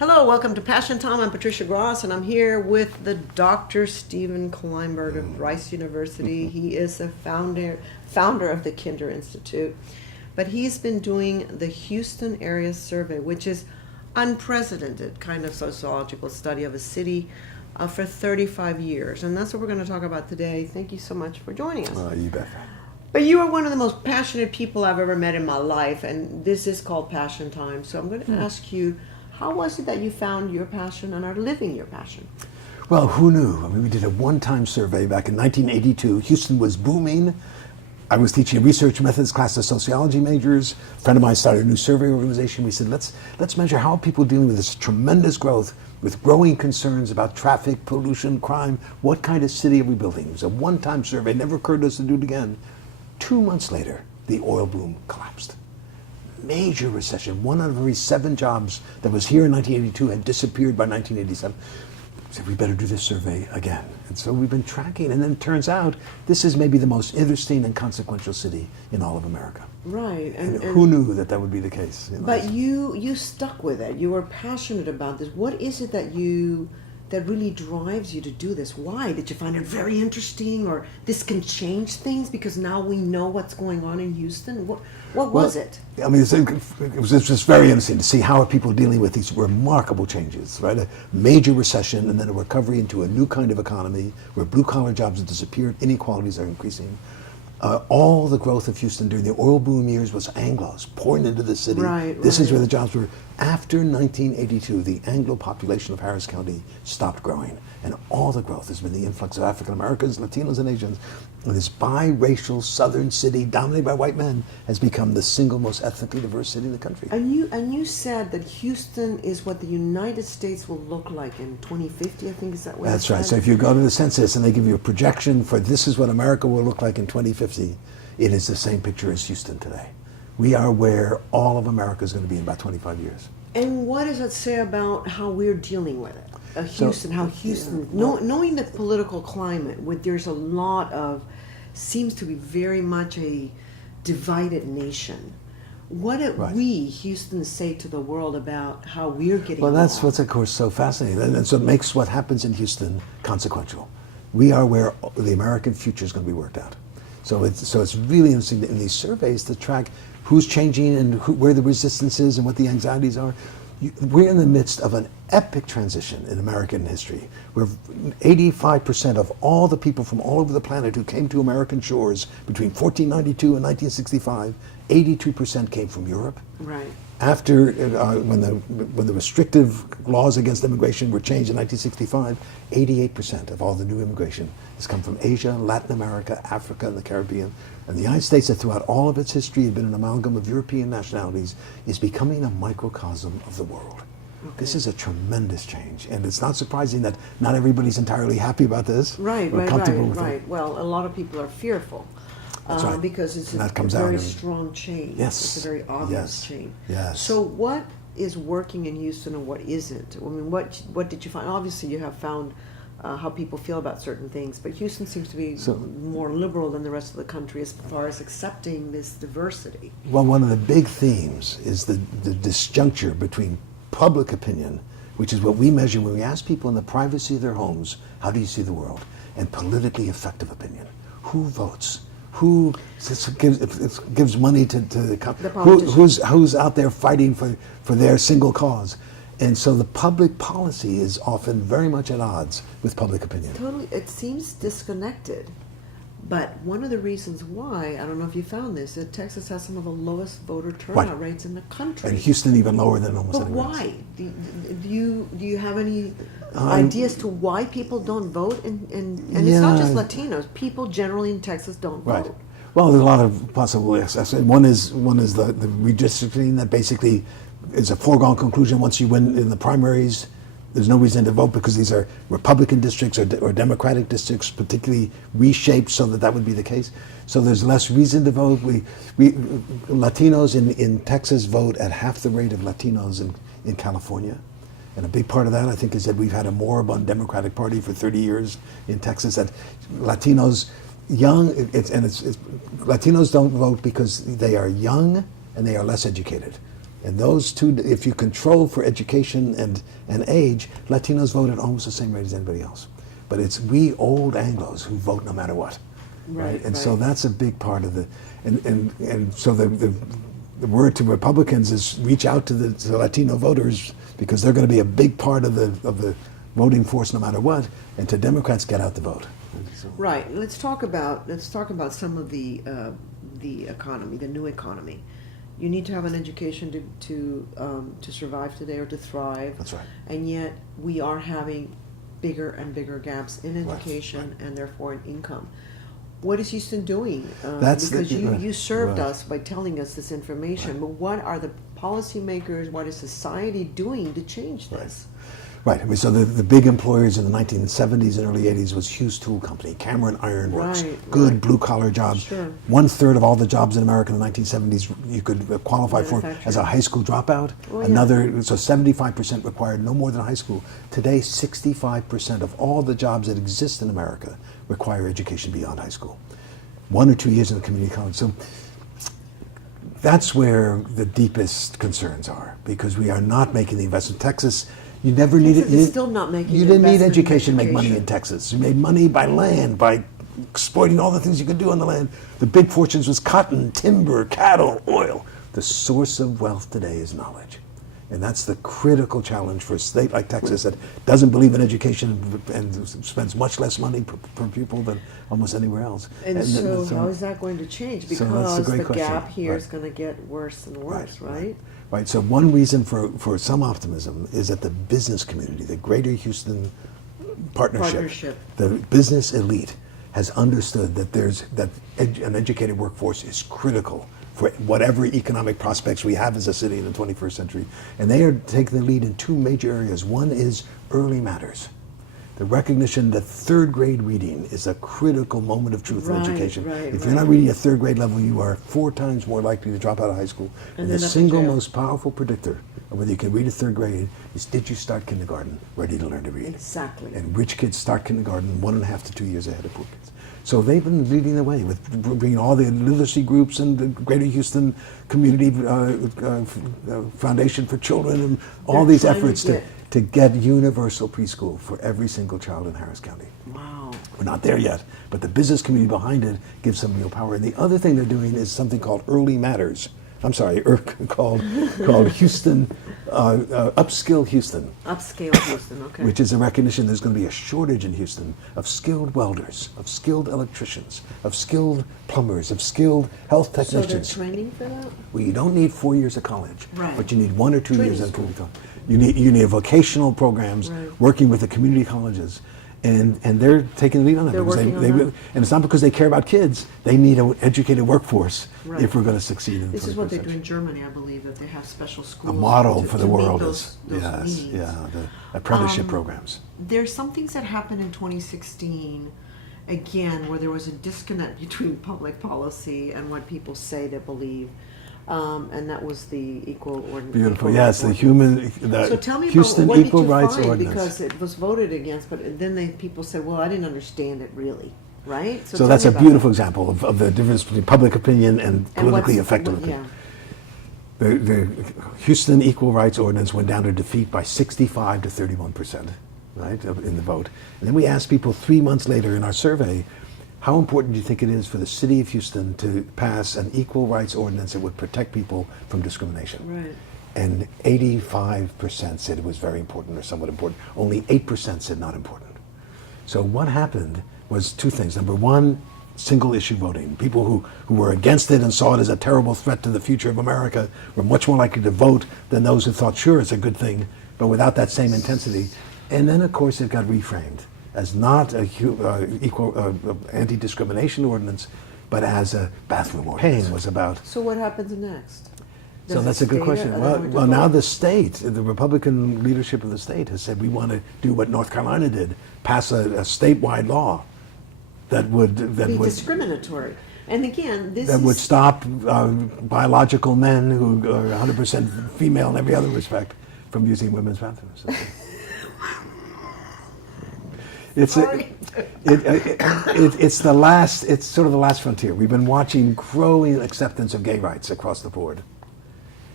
Hello, welcome to Passion Time. I'm Patricia Gras, and I'm here with the Dr. Stephen Klineberg of Rice University. He is the founder of the Kinder Institute, but he's been doing the Houston Area Survey, which is unprecedented kind of sociological study of a city for 35 years, and that's what we're going to talk about today. Thank you so much for joining us. You bet. But you are one of the most passionate people I've ever met in my life, and this is called Passion Time. So I'm going to ask you, how was it that you found your passion and are living your passion? Well, who knew? I mean, we did a one-time survey back in 1982. Houston was booming. I was teaching a research methods class to sociology majors. A friend of mine started a new survey organization. We said, let's measure how are people dealing with this tremendous growth, with growing concerns about traffic, pollution, crime. What kind of city are we building? It was a one-time survey. It never occurred to us to do it again. 2 months later, the oil boom collapsed. Major recession. 1 out of every 7 jobs that was here in 1982 had disappeared by 1987. We said, we better do this survey again. And so we've been tracking, and then it turns out this is maybe the most interesting and consequential city in all of America. Right. And who knew that would be the case? But you stuck with it. You were passionate about this. What is it that really drives you to do this? Why? Did you find it very interesting, or this can change things because now we know what's going on in Houston? What was it? I mean, it was just very interesting to see how are people dealing with these remarkable changes, right? A major recession and then a recovery into a new kind of economy where blue-collar jobs have disappeared, inequalities are increasing. All the growth of Houston during the oil boom years was Anglos pouring into the city. This is where the jobs were. After 1982, the Anglo population of Harris County stopped growing, and all the growth has been the influx of African Americans, Latinos, and Asians. And this biracial southern city, dominated by white men, has become the single most ethnically diverse city in the country. And you said that Houston is what the United States will look like in 2050, I think, is that what That's you right. said? So if you go to the census and they give you a projection for this is what America will look like in 2050, it is the same picture as Houston today. We are where all of America is going to be in about 25 years. And what does it say about how we're dealing with it? Knowing the political climate, there's a lot of, seems to be very much a divided nation. What did we, Houston, say to the world about how we're getting along? That's what's, of course, so fascinating. And so it makes what happens in Houston consequential. We are where the American future is going to be worked out. So it's really interesting in these surveys to track who's changing and where the resistance is and what the anxieties are. We're in the midst of an epic transition in American history, where 85% of all the people from all over the planet who came to American shores between 1492 and 1965, 82% came from Europe. Right. After, when the restrictive laws against immigration were changed in 1965, 88% of all the new immigration has come from Asia, Latin America, Africa, and the Caribbean. And the United States, that throughout all of its history had been an amalgam of European nationalities, is becoming a microcosm of the world. Okay. This is a tremendous change, and it's not surprising that not everybody's entirely happy about this. Right. Well, a lot of people are fearful. That's right. Because it's a very strong change. Yes. It's a very obvious change. Yes. So what is working in Houston and what isn't? I mean, what did you find? Obviously, you have found how people feel about certain things, but Houston seems to be more liberal than the rest of the country as far as accepting this diversity. Well, one of the big themes is the disjuncture between public opinion, which is what we measure when we ask people in the privacy of their homes, how do you see the world, and politically effective opinion. Who votes? Who gives money to who's out there fighting for their single cause? And so the public policy is often very much at odds with public opinion. Totally, it seems disconnected. But one of the reasons why, I don't know if you found this, that Texas has some of the lowest voter turnout rates in the country. And Houston even lower than almost anywhere else. But why? Do you have any ideas to why people don't vote? And it's not just Latinos. People generally in Texas don't vote. Well, there's a lot of possible exceptions. One is the redistricting that basically is a foregone conclusion. Once you win in the primaries, there's no reason to vote because these are Republican districts or Democratic districts, particularly reshaped so that would be the case. So there's less reason to vote. Latinos in Texas vote at half the rate of Latinos in California. And a big part of that, I think, is that we've had a moribund Democratic Party for 30 years in Texas. That Latinos, Latinos don't vote because they are young and they are less educated. And those two, if you control for education and age, Latinos vote at almost the same rate as anybody else. But it's we old Anglos who vote no matter what. Right. And so that's a big part of the, and so the word to Republicans is reach out to the Latino voters because they're going to be a big part of the voting force no matter what, and to Democrats, get out the vote. So. Right. Let's talk about some of the economy, the new economy. You need to have an education to survive today or to thrive. That's right. And yet we are having bigger and bigger gaps in education and therefore in income. What is Houston doing? Because you served us by telling us this information, but what are the policymakers, what is society doing to change this? Right. I mean, so the big employers in the 1970s and early 80s was Hughes Tool Company, Cameron Iron Works, good blue-collar jobs. Sure. 1/3 of all the jobs in America in the 1970s you could qualify for as a high school dropout. So 75% required no more than high school. Today, 65% of all the jobs that exist in America require education beyond high school. 1 or 2 years in a community college. So that's where the deepest concerns are, because we are not making the investment. Texas, you never needed. Texas is still not making. You didn't need education to make money in Texas. You made money by land, by exploiting all the things you could do on the land. The big fortunes was cotton, timber, cattle, oil. The source of wealth today is knowledge. And that's the critical challenge for a state like Texas that doesn't believe in education and spends much less money per pupil than almost anywhere else. And so how is that going to change? Because the gap here is going to get worse and worse, right? Right. So one reason for some optimism is that the business community, the Greater Houston Partnership, the business elite has understood that an educated workforce is critical for whatever economic prospects we have as a city in the 21st century. And they are taking the lead in two major areas. One is early matters. The recognition that third grade reading is a critical moment of truth in education. If you're not reading at third grade level, you are 4 times more likely to drop out of high school. And the single most powerful predictor of whether you can read at third grade is, did you start kindergarten ready to learn to read? Exactly. And rich kids start kindergarten 1.5 to 2 years ahead of poor kids. So they've been leading the way with bringing all the literacy groups and the Greater Houston Community Foundation for Children and all these efforts to get universal preschool for every single child in Harris County. Wow. We're not there yet, but the business community behind it gives some real power. And the other thing they're doing is something called Early Matters. I'm sorry, called Houston, Upskill Houston. Upscale Houston, okay. Which is a recognition there's going to be a shortage in Houston of skilled welders, of skilled electricians, of skilled plumbers, of skilled health technicians. So they're training for that? Well, you don't need 4 years of college, right. But you need 1 or 2 years of community college. You need vocational programs, working with the community colleges. And they're taking the lead on that. They're working on that. And it's not because they care about kids. They need an educated workforce if we're going to succeed in the 21st This is what they century. do in Germany, I believe, that they have special schools. A model for the meet world those needs. the apprenticeship programs. There's some things that happened in 2016, again, where there was a disconnect between public policy and what people say they believe. And that was the equal ordinance. Beautiful, yes, the so tell me Houston about what Equal did you Rights find? Ordinance. Because it was voted against, but then people said, well, I didn't understand it really, right? So that's a beautiful example of the difference between public opinion and politically effective opinion. The Houston Equal Rights Ordinance went down to defeat by 65 to 31%, right, in the vote. And then we asked people 3 months later in our survey, how important do you think it is for the city of Houston to pass an equal rights ordinance that would protect people from discrimination? Right. And 85% said it was very important or somewhat important. Only 8% said not important. So what happened was two things. Number one, single issue voting. People who were against it and saw it as a terrible threat to the future of America were much more likely to vote than those who thought, sure, it's a good thing, but without that same intensity. And then, of course, it got reframed as not a anti-discrimination ordinance, but as a bathroom ordinance. Pain was about. So what happens next? So that's a good question. Well, now the state, the Republican leadership of the state has said we want to do what North Carolina did, pass a statewide law that would be discriminatory. And again, that would stop biological men who are 100% female in every other respect from using women's bathrooms. It's the last. It's sort of the last frontier. We've been watching growing acceptance of gay rights across the board,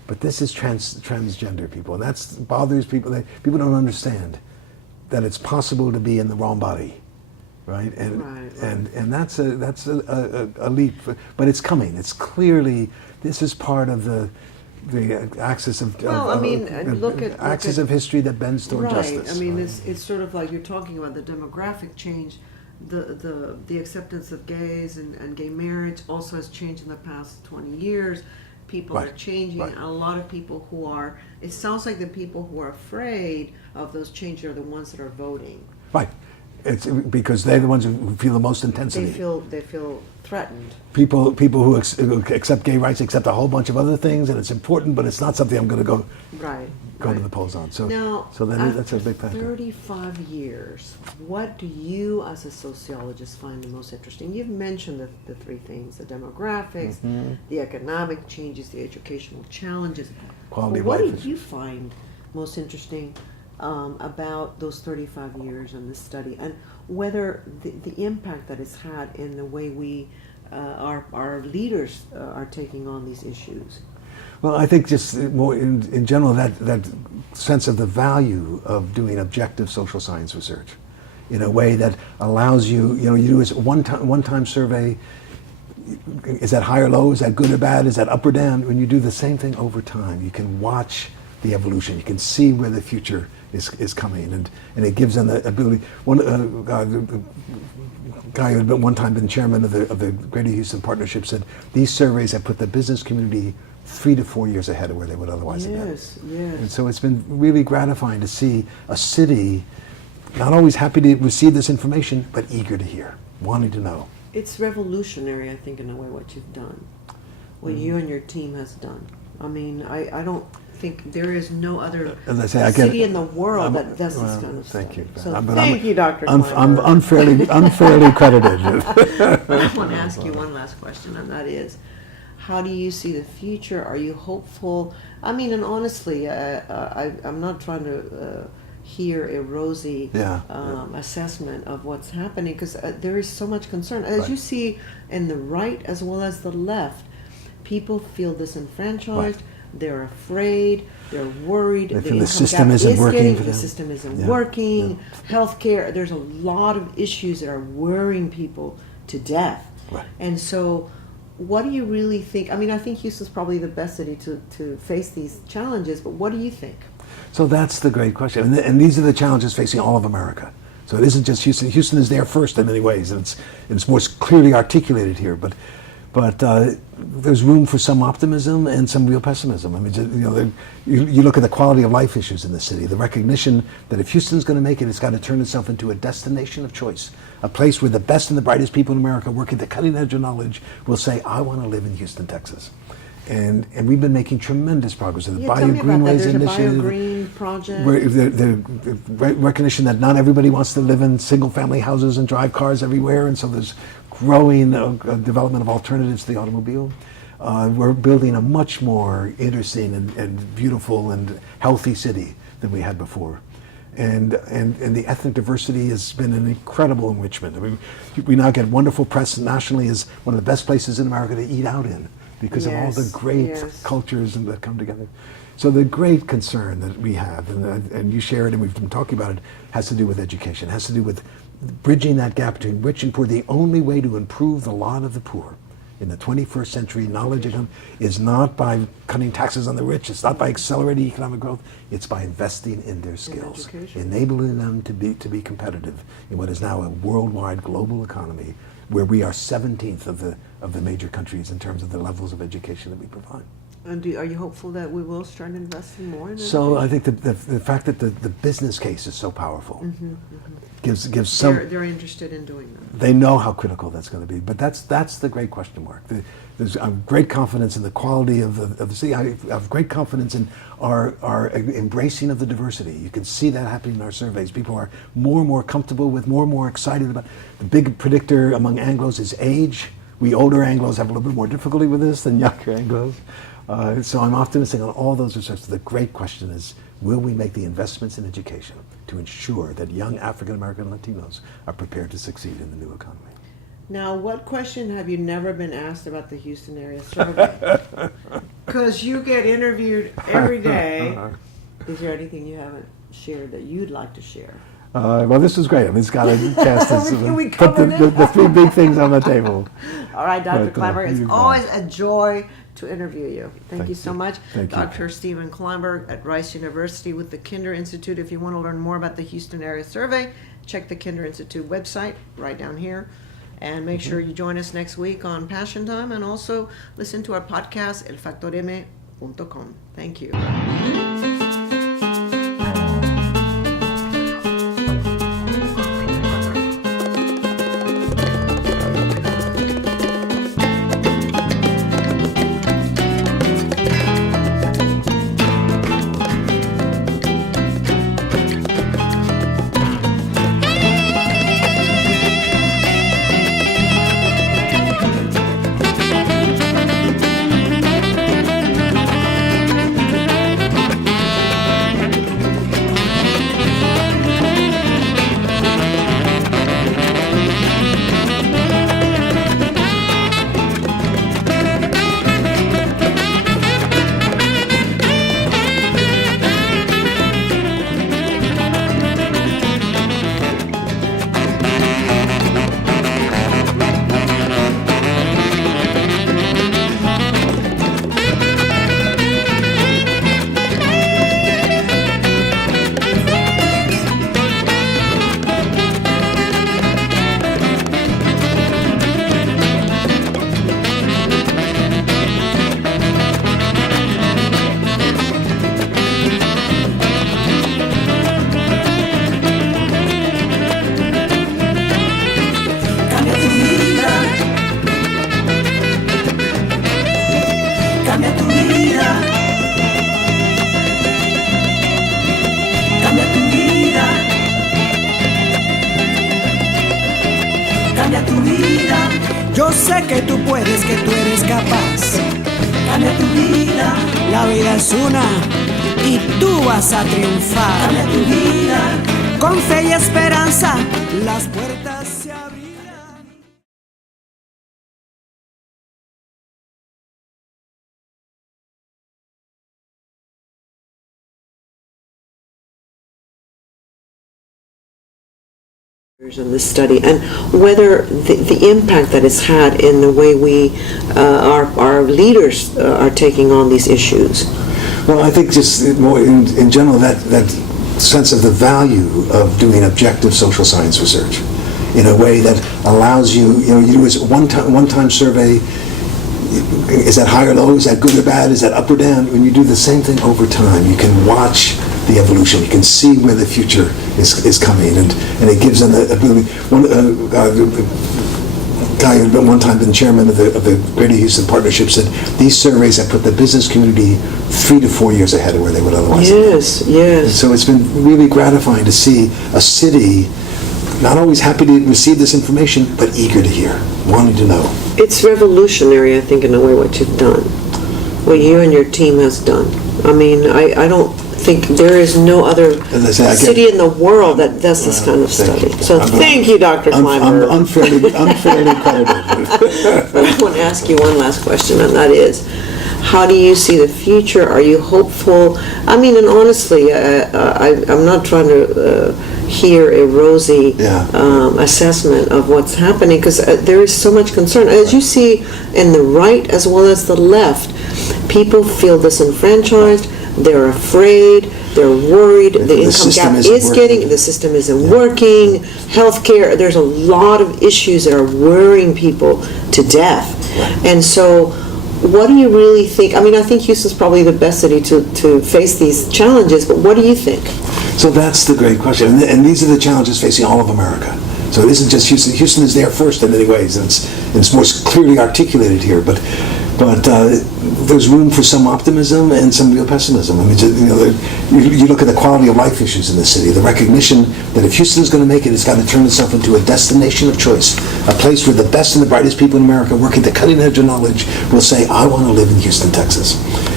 But this is transgender people, and that bothers people. People don't understand that it's possible to be in the wrong body, right? And and that's a leap, but it's coming. It's clearly, this is part of the axis of axis of history that bends toward justice. I mean, it's sort of like you're talking about the demographic change. The acceptance of gays and gay marriage also has changed in the past 20 years. People are changing. And a lot of people who are, it sounds like the people who are afraid of those changes are the ones that are voting. Right. It's because they're the ones who feel the most intensity. They feel threatened. People who accept gay rights accept a whole bunch of other things, and it's important, but it's not something I'm going to go to the polls on. So now, that's a big factor. 35 years, what do you as a sociologist find the most interesting? You've mentioned the three things: the demographics, the economic changes, the educational challenges. Quality of life. What did you find most interesting about those 35 years in this study, and whether the impact that it's had in the way we, our leaders are taking on these issues? Well, I think just more in general, that sense of the value of doing objective social science research in a way that allows you do a one-time survey. Is that high or low? Is that good or bad? Is that up or down? When you do the same thing over time, you can watch the evolution. You can see where the future is coming, and it gives them the ability. The guy who had one time been chairman of the Greater Houston Partnership said these surveys have put the business community 3 to 4 years ahead of where they would otherwise have been. Yes. And so it's been really gratifying to see a city not always happy to receive this information, but eager to hear, wanting to know. It's revolutionary, I think, in a way, what you've done, what you and your team has done. I mean, I don't think there is no other city in the world that does this kind of stuff. Thank you. So thank you, Dr. I'm Klineberg. unfairly credited. I want to ask you one last question, and that is, how do you see the future? Are you hopeful? I mean, and honestly, I'm not trying to hear a rosy assessment of what's happening, because there is so much concern. As you see in the right as well as the left, people feel disenfranchised. They're afraid. They're worried. The system isn't working for them. The system isn't working. Healthcare. There's a lot of issues that are worrying people to death. Right. And so, what do you really think? I mean, I think Houston's probably the best city to face these challenges. But what do you think? So that's the great question, and these are the challenges facing all of America. So it isn't just Houston. Houston is there first in many ways, and it's more clearly articulated here. But there's room for some optimism and some real pessimism. I mean, you look at the quality of life issues in the city, the recognition that if Houston's going to make it, it's got to turn itself into a destination of choice, a place where the best and the brightest people in America working at the cutting edge of knowledge will say, I want to live in Houston, Texas. And we've been making tremendous progress with the Bayou Greenways Initiative. There's a Bayou Green project. The recognition that not everybody wants to live in single-family houses and drive cars everywhere, and so there's growing development of alternatives to the automobile. We're building a much more interesting and beautiful and healthy city than we had before. And the ethnic diversity has been an incredible enrichment. I mean, we now get wonderful press nationally as one of the best places in America to eat out in, because of all the great cultures that come together. So the great concern that we have, and you share it and we've been talking about it, has to do with education, has to do with bridging that gap between rich and poor. The only way to improve the lot of the poor in the 21st century, knowledge economy, is not by cutting taxes on the rich, it's not by accelerating economic growth, it's by investing in their skills, enabling them to be competitive in what is now a worldwide global economy, where we are 17th of the major countries in terms of the levels of education that we provide. And are you hopeful that we will start investing more in education? So I think the fact that the business case is so powerful gives some... They're interested in doing that. They know how critical that's going to be, but that's the great question mark. There's great confidence in the quality of the city. I have great confidence in our embracing of the diversity. You can see that happening in our surveys. People are more and more comfortable with, more and more excited about. The big predictor among Anglos is age. We older Anglos have a little bit more difficulty with this than younger Anglos. So I'm optimistic on all those research. The great question is, will we make the investments in education to ensure that young African American Latinos are prepared to succeed in the new economy? Now, what question have you never been asked about the Houston area survey? Because you get interviewed every day. Is there anything you haven't shared that you'd like to share? Well, this was great. I mean, it's got a chance to We put covered it. the three big things on the table. All right, Dr. But, Klineberg, it's you've, always a joy to interview you. Thank you so you. much. Thank you. Dr. Stephen Klineberg at Rice University with the Kinder Institute. If you want to learn more about the Houston Area Survey, check the Kinder Institute website right down here. And make sure you join us next week on Passion Time, and also listen to our podcast, elfactorm.com. Thank you. Yo sé que tú puedes, que tú eres capaz. Cambia tu vida. La vida es una y tú vas a triunfar. Cambia tu vida. Con fe y esperanza, las puertas se abrirán. In this study, and whether the impact that it's had in the way we, our leaders are taking on these issues. Well, I think just more in general, that sense of the value of doing objective social science research in a way that allows you, you do a one-time survey. Is that high or low? Is that good or bad? Is that up or down? When you do the same thing over time, you can watch the evolution. You can see where the future is coming, and it gives them the ability. One guy who had one time been chairman of the Greater Houston Partnership said these surveys have put the business community 3 to 4 years ahead of where they would otherwise. Yes, yes. So it's been really gratifying to see a city not always happy to receive this information, but eager to hear, wanting to know. It's revolutionary, I think, in a way, what you've done, what you and your team has done. I mean, I don't think there is no other city in the world that does this kind of study. So thank you, Dr. Klineberg. I'm unfairly credited. But I want to ask you one last question, and that is, how do you see the future? Are you hopeful? I mean, and honestly, I'm not trying to hear a rosy assessment of what's happening, because there is so much concern. As you see in the right as well as the left, people feel disenfranchised, they're afraid, they're worried, the income gap is getting, the system isn't working, healthcare, there's a lot of issues that are worrying people to death. And so, what do you really think? I mean, I think Houston's probably the best city to face these challenges, but what do you think? So that's the great question. And these are the challenges facing all of America. So it isn't just Houston. Houston is there first in many ways, and it's more clearly articulated here. But there's room for some optimism and some real pessimism. I mean, you look at the quality of life issues in the city, the recognition that if Houston's going to make it, it's got to turn itself into a destination of choice, a place where the best and the brightest people in America working at the cutting edge of knowledge will say, I want to live in Houston, Texas.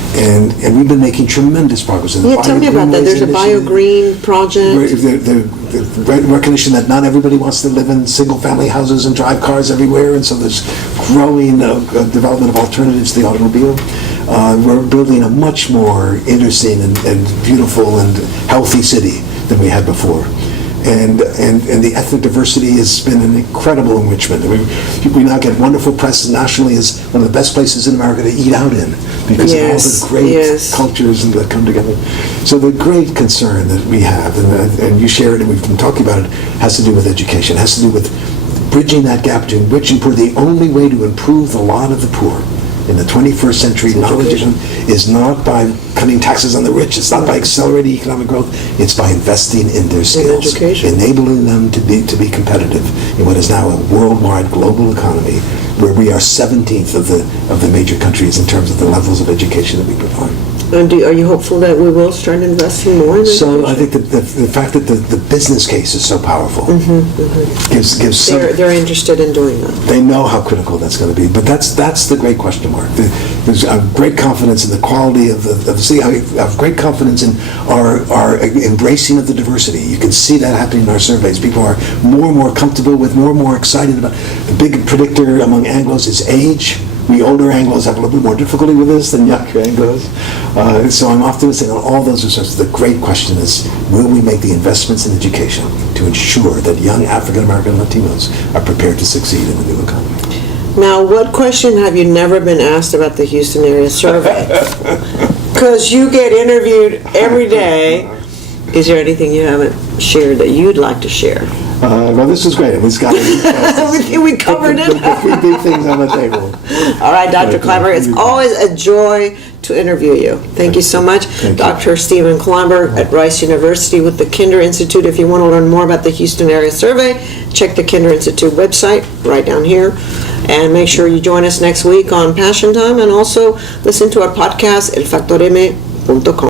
And we've been making tremendous progress in the Yeah, tell me about that. There's a BioGreen project. The recognition that not everybody wants to live in single-family houses and drive cars everywhere, and so there's growing development of alternatives to the automobile. We're building a much more interesting and beautiful and healthy city than we had before. And the ethnic diversity has been an incredible enrichment. We now get wonderful press nationally as one of the best places in America to eat out in because of all the great cultures that come together. So the great concern that we have, and you share it and we've been talking about it, has to do with education, has to do with bridging that gap between rich and poor. The only way to improve the lot of the poor in the 21st century knowledge is not by cutting taxes on the rich, it's not by accelerating economic growth, it's by investing in their skills, enabling them to be competitive in what is now a worldwide global economy where we are 17th of the major countries in terms of the levels of education that we provide. And are you hopeful that we will start investing more in education? So I think that the fact that the business case is so powerful gives some... They're interested in doing that. They know how critical that's going to be, but that's the great question mark. There's great confidence in the quality of the city. I have great confidence in our embracing of the diversity. You can see that happening in our surveys. People are more and more comfortable with, more and more excited about. The big predictor among Anglos is age. We older Anglos have a little bit more difficulty with this than younger Anglos. So I'm optimistic on all those research. The great question is, will we make the investments in education to ensure that young African American Latinos are prepared to succeed in the new economy? Now, what question have you never been asked about the Houston area survey? Because you get interviewed every day. Is there anything you haven't shared that you'd like to share? Well, this was great. We covered it. The three big things on the table. All right, Dr. Klineberg, it's always a joy to interview you. Thank you so much. Dr. Stephen Klineberg at Rice University with the Kinder Institute. If you want to learn more about the Houston area survey, check the Kinder Institute website right down here. And make sure you join us next week on Passion Time, and also listen to our podcast, elfactorm.com.